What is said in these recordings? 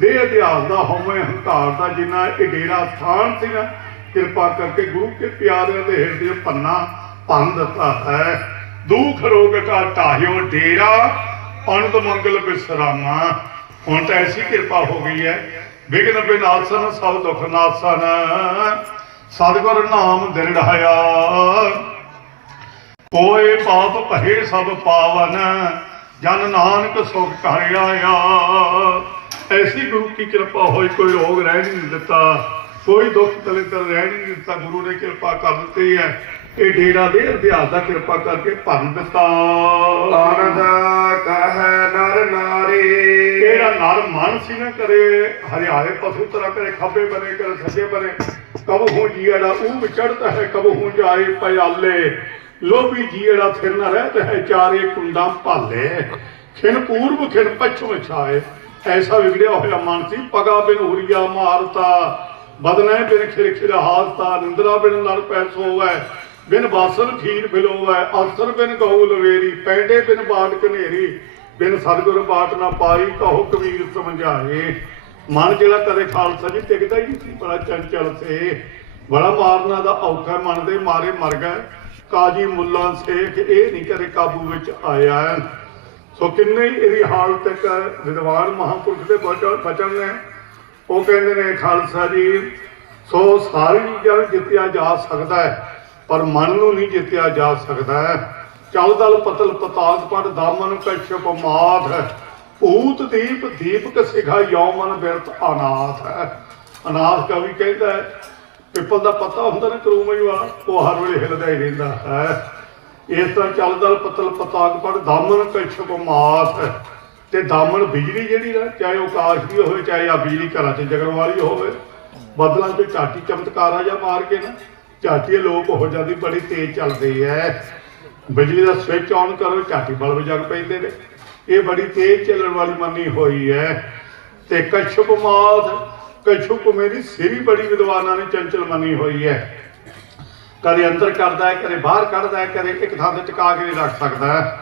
ਦੇ ਇਤਿਹਾਸ ਦਾ ਹਉਮੈ ਹੰਕਾਰ ਦਾ ਜਿੰਨਾ ਇਹ ਡੇਰਾ ਸਥਾਨ ਸੀ ਨਾ, ਕਿਰਪਾ ਕਰਕੇ ਗੁਰੂ ਕੇ ਪਿਆਰਿਆਂ ਦੇ ਹਿਰਦੇ ਪੰਨਾ ਭੰਨ ਦਿੱਤਾ ਹੈ। ਦੁਖ ਰੋਗ ਕਾ ਢਾਹਿਓ ਡੇਰਾ ਅਨੰਦ ਮੰਗਲ ਬਿਸਰਾਮਾ। ਹੁਣ ਤਾਂ ਐਸੀ ਕਿਰਪਾ ਹੋ ਗਈ ਹੈ। ਵਿਗਨ ਬਿਨਾਸਨ, ਸਭ ਦੁਖ ਨਾਸਨ। ਸਤਿਗੁਰ ਨਾਮ ਦਿਰੜਾਇਆ ਕੋਏ ਪਾਪ ਭਏ ਸਭ ਪਾਵਨ, ਜਨ ਨਾਨਕ ਸੁਖ ਘਰ ਆਇਆ। ਐਸੀ ਗੁਰੂ ਕੀ ਕਿਰਪਾ ਹੋਈ ਕੋਈ ਰੋਗ ਰਹਿ ਨਹੀਂ ਦਿੱਤਾ ਕੋਈ ਦੁੱਖ ਤਲੇ ਤਰ ਰਹਿ ਨਹੀਂ ਦਿੱਤਾ ਗੁਰੂ ਨੇ ਕਿਰਪਾ ਕਰ ਦਿੱਤੀ ਹੈ। ਇਹ ਡੇਰਾ ਦੇ ਅਧਿਆਸ ਦਾ ਕਿਰਪਾ ਕਰਕੇ ਭੰਨ ਦਿੱਤਾ। ਆਨੰਦ ਕਹੈ ਨਰ ਨਾਰੀ। ਕਿਹੜਾ ਨਰ ਮਨ ਸੀ ਨਾ ਕਰੇ ਹਰਿਆਏ ਪਸ਼ੂ ਤਰ੍ਹਾਂ ਕਰੇ ਖੱਬੇ ਬਨੇ ਕਰੇ ਸੱਜੇ ਬਨੇ। ਕਬ ਹੋ ਜੀੜਾ ਉਹ ਵਿਚੜਦਾ ਹੈ ਕਬ ਹੋ ਜਾਏ ਪਿਆਲੇ। ਲੋਭੀ ਜੀੜਾ ਫਿਰ ਨਾ ਰਹਤ ਹੈ ਚਾਰੇ ਕੁੰਡਾਂ ਭਾਲੇ। ਖਿਨ ਪੂਰਬ ਖਿਨ ਪਛਮ ਛਾਏ। ਐਸਾ ਵਿਗੜਿਆ ਹੋਇਆ ਮਨ ਸੀ ਪਗਾ ਬਿਨ ਹੁਰੀਆ ਮਾਰਤਾ। ਬਦਨੇ ਬਿਨ ਖਿਰ ਹਾਸਤਾ ਨਿੰਦਰਾ ਬਿਨ ਲੜ ਪੈ ਸੋਵੈ, ਬਿਨ ਬਾਸਨ ਖੀਰ ਬਿਲੋਵੈ, ਅਸਰ ਬਿਨ ਗਊ ਲਵੇਰੀ ਪੈਂਡੇ ਬਿਨ ਬਾਟ ਕਨੇਰੀ ਬਿਨ ਸਤਿਗੁਰ ਬਾਟ ਨਾ ਪਾਈ, ਕਹੋ ਕਬੀਰ ਸਮਝਾਏ। ਮਨ ਜਿਹੜਾ ਕਦੇ ਖਾਲਸਾ ਜੀ ਟਿਕਦਾ ਹੀ ਨਹੀਂ ਸੀ, ਬੜਾ ਚੰਚਲ ਸੇ। ਬੜਾ ਮਾਰਨਾ ਦਾ ਔਖਾ ਮਨ ਦੇ ਮਾਰੇ ਮਰ ਗਏ। ਕਾਜੀ ਮੁੱਲਾ ਸੇਖ ਇਹ ਨਹੀਂ ਕਦੇ ਕਾਬੂ ਵਿੱਚ ਆਇਆ। ਸੋ ਕਿੰਨੇ ਹੀ ਇਹਦੀ ਹਾਲਤ ਤੱਕ ਵਿਦਵਾਨ ਮਹਾਂਪੁਰਖ ਦੇ ਬਚਨ ਨੇ। ਉਹ ਕਹਿੰਦੇ ਨੇ, ਖਾਲਸਾ ਜੀ, ਸੋ ਸਾਰੀ ਚੀਜ਼ਾਂ ਨੂੰ ਜਿੱਤਿਆ ਜਾ ਸਕਦਾ ਹੈ, ਪਰ ਮਨ ਨੂੰ ਨਹੀਂ ਜਿੱਤਿਆ ਜਾ ਸਕਦਾ ਹੈ। ਚਲ ਦਲ ਪਤਲ ਪਤਾਕ ਪੜ ਦਾਮਨ ਕਛਪ ਮਾਥ ਭੂਤ ਦੀਪ, ਦੀਪਕ ਸਿਖਾ ਯੌਮਨ ਬਿਰਤ ਅਨਾਥ ਹੈ। ਅਨਾਥ ਕਵੀ ਕਹਿੰਦਾ ਹੈ, ਪਿੱਪਲ ਦਾ ਪੱਤਾ ਹੁੰਦਾ ਨਾ ਕਰੂਮਈ ਵਾਲਾ ਉਹ ਹਰ ਵੇਲੇ ਹਿਲਦਾ ਹੀ ਰਹਿੰਦਾ ਹੈ। ਇਸ ਤਰ੍ਹਾਂ ਚੱਲਦਾ ਪਤਲ ਪਤਾਕ ਪੜ ਦਾਮਨ ਕਛਪ ਮਾਸ ਤੇ ਦਾਮਨ ਬਿਜਲੀ ਜਿਹੜੀ ਨਾ, ਚਾਹੇ ਉਹ ਆਕਾਸ਼ ਦੀ ਹੋਵੇ, ਚਾਹੇ ਆ ਬਿਜਲੀ ਘਰਾਂ 'ਚ ਜਗਣ ਵਾਲੀ ਹੋਵੇ, ਬਦਲਾਂ 'ਚ ਝਾਟੀ ਚਮਤਕਾਰਾ ਜਾਂ ਮਾਰ ਕੇ ਨਾ ਝਾਟੀ ਲੋਕ ਹੋ ਜਾਂਦੀ ਬੜੀ ਤੇਜ਼ ਚੱਲਦੀ ਹੈ ਬਿਜਲੀ ਦਾ ਸਵਿਚ ਆਨ ਕਰੋ ਝਾਟੀ ਬਲਬ ਜਗ ਪੈਂਦੇ ਨੇ। ਇਹ ਬੜੀ ਤੇਜ਼ ਚੱਲਣ ਵਾਲੀ ਮੰਨੀ ਹੋਈ ਹੈ ਤੇ ਕਛਪ ਮਾਸ ਕਛਪ ਮੇਰੀ ਸਿਰੀ ਬੜੀ ਵਿਦਵਾਨਾਂ ਨੇ ਚੰਚਲ ਮੰਨੀ ਹੋਈ ਹੈ ਕਦੇ ਅੰਦਰ ਕਰਦਾ ਹੈ, ਕਦੇ ਬਾਹਰ ਕੱਢਦਾ ਹੈ, ਕਦੇ ਇੱਕ ਥਾਂ ਤੇ ਟਿਕਾ ਕੇ ਰੱਖ ਸਕਦਾ ਹੈ।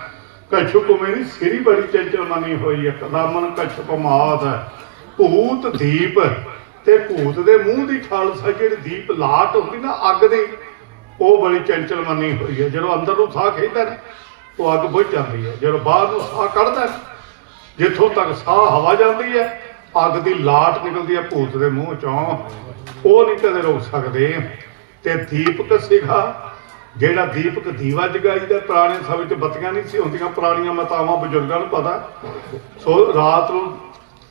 ਕਛੁਪ ਮੇਰੀ ਸਿਰੀ ਬੜੀ ਚੰਚਲ ਮੰਨੀ ਹੋਈ ਹੈ ਕਦਾਮਨ ਕਛੁਪ ਮਾਤ ਭੂਤ ਦੀਪ ਤੇ ਭੂਤ ਦੇ ਮੂੰਹ ਦੀ ਖਾਲਸਾ ਜਿਹੜੀ ਦੀਪ ਲਾਟ ਹੁੰਦੀ ਨਾ ਅੱਗ ਦੀ, ਉਹ ਬੜੀ ਚੰਚਲ ਮਨੀ ਹੋਈ ਹੈ। ਜਦੋਂ ਅੰਦਰ ਨੂੰ ਸਾਹ ਖਿੱਚਦਾ ਨਾ, ਉਹ ਅੱਗ ਬੁਝ ਜਾਂਦੀ ਹੈ। ਜਦੋਂ ਬਾਹਰ ਨੂੰ ਸਾਹ ਕੱਢਦਾ ਜਿੱਥੋਂ ਤੱਕ ਸਾਹ ਹਵਾ ਜਾਂਦੀ ਹੈ, ਅੱਗ ਦੀ ਲਾਟ ਨਿਕਲਦੀ ਹੈ ਭੂਤ ਦੇ ਮੂੰਹ ਚੋਂ। ਉਹ ਨਹੀਂ ਕਦੇ ਰੋਕ ਸਕਦੇ। ਤੇ ਦੀਪਕ ਸਿਖਾ ਜਿਹੜਾ ਦੀਪਕ ਦੀਵਾ ਜਗਾਈਦਾ, ਪੁਰਾਣੇ ਸਮੇਂ ਚ ਬੱਤੀਆਂ ਨਹੀਂ ਸੀ ਹੁੰਦੀਆਂ, ਪੁਰਾਣੀਆਂ ਮਤਾਵਾਂ ਬਜ਼ੁਰਗਾਂ ਨੂੰ ਪਤਾ। ਸੋ ਰਾਤ ਨੂੰ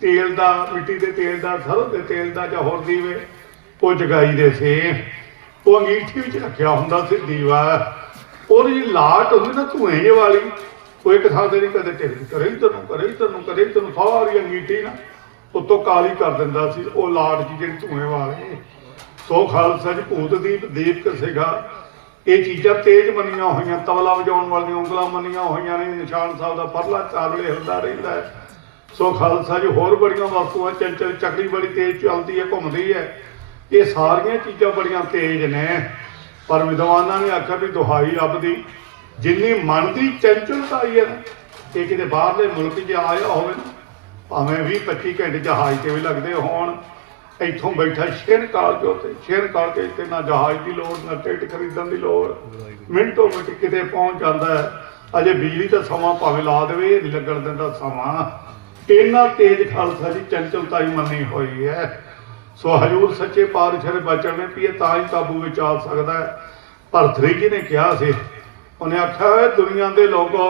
ਤੇਲ ਦਾ, ਮਿੱਟੀ ਦੇ ਤੇਲ ਦਾ ਸਰੋਂ ਦੇ ਤੇਲ ਦਾ ਜਾਂ ਹੋਰ ਦੀਵੇ, ਉਹ ਜਗਾਈਦੇ ਸੀ। ਉਹ ਅੰਗੀਠੀ ਵਿੱਚ ਰੱਖਿਆ ਹੁੰਦਾ ਸੀ ਦੀਵਾ। ਉਹਦੀ ਲਾਟ ਹੁੰਦੀ ਨਾ ਧੂਏ ਵਾਲੀ, ਉਹ ਇੱਕ ਥਾਂ ਤੇ ਨਹੀਂ ਕਦੇ ਟਿਕਦੀ ਕਰੇ ਇੱਧਰ ਨੂੰ ਕਰੇ ਇੱਧਰ ਨੂੰ ਕਰੇ ਇੱਧਰ ਨੂੰ ਸਾਰੀ ਅੰਗੀਠੀ ਨਾ ਉੱਤੋਂ ਕਾਲੀ ਕਰ ਦਿੰਦਾ ਸੀ। ਉਹ ਲਾਟ ਜੀ ਜਿਹੜੀ ਧੂਏ ਵਾਲੀ ਸੋ ਖਾਲਸਾ ਜੀ, ਭੂਤ ਦੀਪ ਦੀਪਕ ਸੀਗਾ। ਇਹ ਚੀਜ਼ਾਂ ਤੇਜ਼ ਮੰਨੀਆਂ ਹੋਈਆਂ, ਤਬਲਾ ਵਜਾਉਣ ਵਾਲੀਆਂ ਉਂਗਲਾਂ ਮੰਨੀਆਂ ਹੋਈਆਂ ਨੇ, ਨਿਸ਼ਾਨ ਸਾਹਿਬ ਦਾ ਪਰਲਾ ਚਾਰ ਹੁੰਦਾ ਰਹਿੰਦਾ ਹੈ। ਸੋ ਖਾਲਸਾ ਜੀ, ਹੋਰ ਬੜੀਆਂ ਵਸਤੂਆਂ, ਚੰਚਲ, ਚੱਕਰੀ ਬੜੀ ਤੇਜ਼ ਚੱਲਦੀ ਹੈ, ਘੁੰਮਦੀ ਹੈ। ਇਹ ਸਾਰੀਆਂ ਚੀਜ਼ਾਂ ਬੜੀਆਂ ਤੇਜ਼ ਨੇ। ਪਰ ਵਿਦਵਾਨਾਂ ਨੇ ਆਖਿਆ ਵੀ ਦੁਹਾਈ ਆਪਦੀ ਜਿੰਨੀ ਮਨ ਦੀ ਚੰਚਲਤਾ ਆਈ ਹੈ ਨਾ, ਇਹ ਕਿਤੇ ਬਾਹਰਲੇ ਮੁਲਕ 'ਚ ਆਇਆ ਹੋਵੇ ਨਾ, ਭਾਵੇਂ 20 25 ਘੰਟੇ ਜਹਾਜ਼ ਤੇ ਵੀ ਲੱਗਦੇ ਹੋਣ ਇੱਥੋਂ ਬੈਠਾ ਸ਼ੇਰ ਕਾਲ ਜੋ ਤੇ ਸ਼ੇਰ ਕਾਲ ਕੇ ਇੱਥੇ ਨਾ ਜਹਾਜ਼ ਦੀ ਲੋੜ, ਨਾ ਟਿਕਟ ਖਰੀਦਣ ਦੀ ਲੋੜ। ਮਿੰਟੋ ਮਿੰਟ ਕਿਤੇ ਪਹੁੰਚ ਜਾਂਦਾ ਹੈ। ਅਜੇ ਬਿਜਲੀ ਦਾ ਸਮਾਂ ਭਾਵੇਂ ਲਾ ਦੇਵੇ, ਇਹ ਨਹੀਂ ਲੱਗਣ ਦਿੰਦਾ ਸਮਾਂ। ਇੰਨਾ ਤੇਜ਼ ਖਾਲਸਾ ਜੀ ਚੰਚਲਤਾ ਹੀ ਮੰਨੀ ਹੋਈ ਹੈ। ਸੋ ਹਜੂਰ ਸੱਚੇ ਪਾਤਸ਼ਾਹ ਦੇ ਬਚਨ ਨੇ ਵੀ ਇਹ ਤਾਂ ਹੀ ਕਾਬੂ ਵਿੱਚ ਆ ਸਕਦਾ ਹੈ। ਭਰਤਰੀ ਜੀ ਨੇ ਕਿਹਾ ਸੀ, ਉਹਨੇ ਆਖਿਆ ਹੋਇਆ ਦੁਨੀਆ ਦੇ ਲੋਕੋ